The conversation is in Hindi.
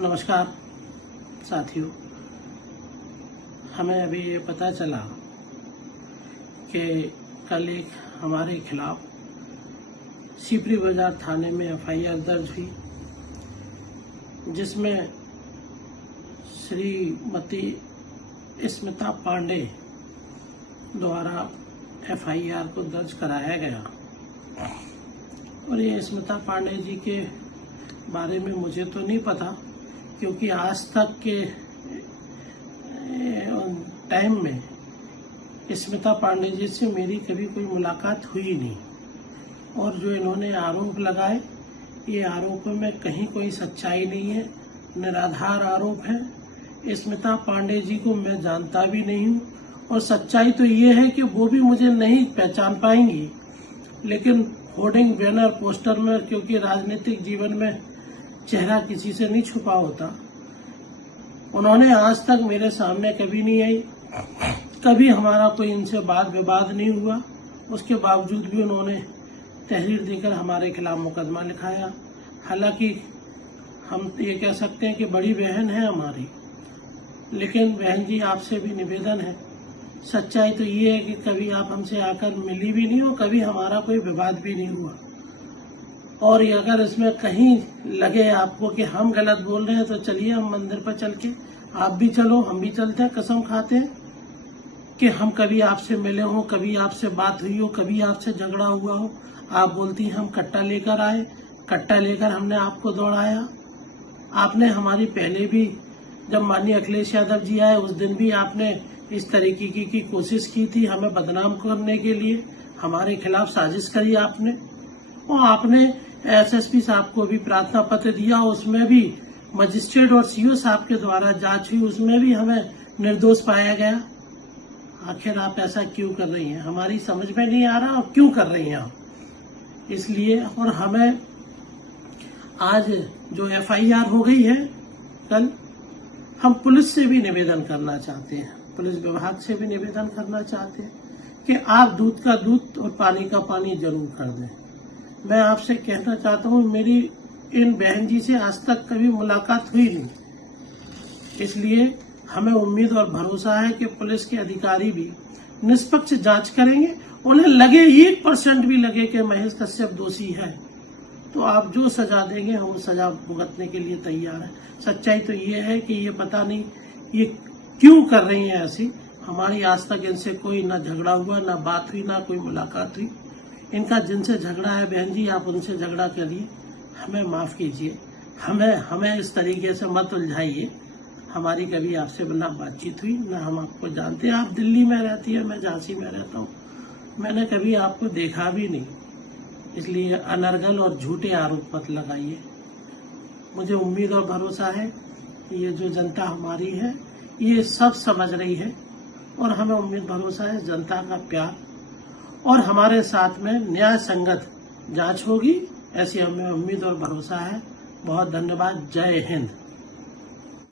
नमस्कार साथियों, हमें अभी ये पता चला कि कल एक हमारे खिलाफ सीपरी बाजार थाने में एफआईआर दर्ज हुई, जिसमें श्रीमती स्मिता पांडे द्वारा एफआईआर को दर्ज कराया गया। और ये स्मिता पांडे जी के बारे में मुझे तो नहीं पता, क्योंकि आज तक के टाइम में स्मिता पांडे जी से मेरी कभी कोई मुलाकात हुई नहीं। और जो इन्होंने आरोप लगाए, ये आरोपों में कहीं कोई सच्चाई नहीं है, निराधार आरोप है। स्मिता पांडे जी को मैं जानता भी नहीं हूँ, और सच्चाई तो ये है कि वो भी मुझे नहीं पहचान पाएंगी। लेकिन होर्डिंग, बैनर, पोस्टर में, क्योंकि राजनीतिक जीवन में चेहरा किसी से नहीं छुपा होता, उन्होंने आज तक मेरे सामने कभी नहीं आई, कभी हमारा कोई इनसे वाद विवाद नहीं हुआ। उसके बावजूद भी उन्होंने तहरीर देकर हमारे खिलाफ मुकदमा लिखाया। हालांकि हम ये कह सकते हैं कि बड़ी बहन है हमारी, लेकिन बहन जी आपसे भी निवेदन है, सच्चाई तो ये है कि कभी आप हमसे आकर मिली भी नहीं हो, कभी हमारा कोई विवाद भी नहीं हुआ। और अगर इसमें कहीं लगे आपको कि हम गलत बोल रहे हैं, तो चलिए हम मंदिर पर चल के, आप भी चलो, हम भी चलते हैं, कसम खाते हैं कि हम कभी आपसे मिले हो, कभी आपसे बात हुई हो, कभी आपसे झगड़ा हुआ हो। आप बोलती हैं हम कट्टा लेकर आए, कट्टा लेकर हमने आपको दौड़ाया। आपने हमारी पहले भी, जब माननीय अखिलेश यादव जी आए, उस दिन भी आपने इस तरीके की कोशिश की थी हमें बदनाम करने के लिए, हमारे खिलाफ साजिश करी आपने। और आपने एसएसपी साहब को भी प्रार्थना पत्र दिया, उसमें भी मजिस्ट्रेट और सीओ साहब के द्वारा जांच हुई, उसमें भी हमें निर्दोष पाया गया। आखिर आप ऐसा क्यों कर रही हैं, हमारी समझ में नहीं आ रहा, और क्यों कर रही हैं आप। इसलिए, और हमें आज जो एफआईआर हो गई है कल, हम पुलिस से भी निवेदन करना चाहते हैं, पुलिस विभाग से भी निवेदन करना चाहते हैं कि आप दूध का दूध और पानी का पानी जरूर कर दें। मैं आपसे कहना चाहता हूं, मेरी इन बहन जी से आज तक कभी मुलाकात हुई नहीं, इसलिए हमें उम्मीद और भरोसा है कि पुलिस के अधिकारी भी निष्पक्ष जांच करेंगे। उन्हें लगे 1% भी लगे कि महेश कश्यप दोषी है, तो आप जो सजा देंगे हम सजा भुगतने के लिए तैयार हैं। सच्चाई तो ये है कि ये पता नहीं ये क्यों कर रही हैं ऐसी। हमारी आज तक इनसे कोई ना झगड़ा हुआ, ना बात हुई, ना कोई मुलाकात हुई। इनका जिनसे झगड़ा है बहन जी, आप उनसे झगड़ा करिए, हमें माफ कीजिए, हमें इस तरीके से मत उलझाइए। हमारी कभी आपसे ना बातचीत हुई, ना हम आपको जानते हैं। आप दिल्ली में रहती है, मैं झांसी में रहता हूँ, मैंने कभी आपको देखा भी नहीं। इसलिए अनर्गल और झूठे आरोप मत लगाइए। मुझे उम्मीद और भरोसा है कि ये जो जनता हमारी है, ये सब समझ रही है, और हमें उम्मीद भरोसा है जनता का प्यार और हमारे साथ में न्याय संगत जांच होगी, ऐसी हमें उम्मीद और भरोसा है। बहुत धन्यवाद। जय हिंद।